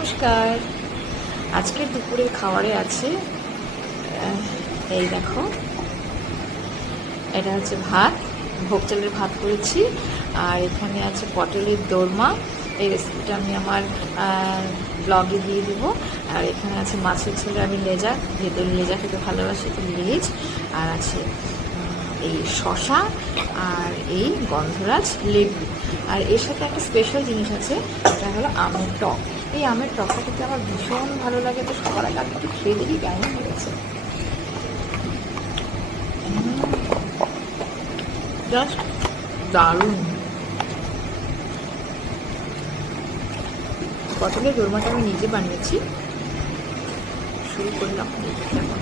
নমস্কার। আজকের দুপুরের খাবারে আছে এই দেখো, এটা হচ্ছে ভাত, ভোগ চালের ভাত করেছি। আর এখানে আছে পটলের দোরমা। এই রেসিপিটা আমি আমার ব্লগে দিয়ে দেবো। আর এখানে আছে মাছের ঝোলে আমি লেজা, যেহেতু লেজা খেতে ভালোবাসি তো লেজ। আর আছে এই শশা আর এই গন্ধরাজ লেবু। আর এর সাথে একটা স্পেশাল জিনিস আছে, এটা হলো আমের টক। এই আমের টকটা খেতে আমার ভীষণ ভালো লাগে, তো সবার আগে আমি একটু খেয়ে দেখি কেমন হয়েছে। জাস্ট দারুণ। পটলের দোরমাটা আমি নিজে বানিয়েছি। শুরু করলাম কেমন।